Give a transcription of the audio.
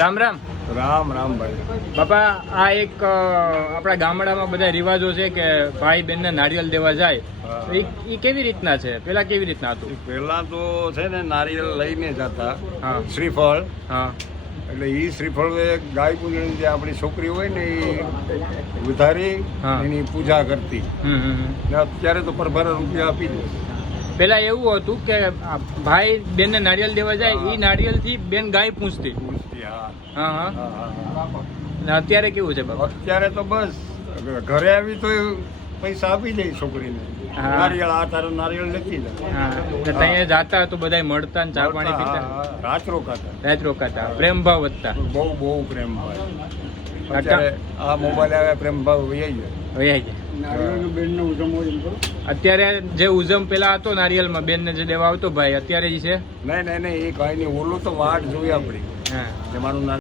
રામ રામ રામ રામ ભાઈ. બાપા, આ એક આપણા ગામડામાં બધા રિવાજો છે કે ભાઈ બેન ને નારિયેલ દેવા જાય. તો એ કેવી રીતના છે? પેલા કેવી રીતના હતું? પેલા તો છે ને નારિયેળ લઈને જતા, હા શ્રીફળ. હા એટલે ઈ શ્રીફળ એક ગાય પૂજન જે આપણી છોકરી હોય ને એ ઉધારી હા. એની પૂજા કરતી. હમ. ને અત્યારે તો પરભરા રૂપિયા આપી દે. પેલા એવું હતું કે આ ભાઈ બેન ને નારિયેલ દેવા જાય, એ નારિયેલ થી બેન ગાય પૂછતી. પૂછતી, હા. હા હા. હા, હા. ને અત્યારે કેવું છે બાપા? અત્યારે તો બસ ઘરે આવી તો પૈસા આપી દે છોકરીને. હા. નારિયેળ આ તારું નારિયેળ લેતી જાય. હા, ને ત્યાં જતા તો બધા મળતા ને ચા પાણી પીતા, રાત રોકાતા, રાત રોકાતા, પ્રેમ ભાવ વધતા. બહુ બહુ પ્રેમ ભાઈ. અત્યારે આ મોબાઈલ આવ્યા પ્રેમ ભાવ વહી જાય. વહી જાય. અત્યારે જે ઉજમ પેલા હતો નારિયેલમાં બેન ને જે દેવા આવતો ભાઈ, અત્યારે જ છે. નહીં, એ કાંઈ નહીં. ઓલું તો વાટ જોઈ આપણી હા. કે મારું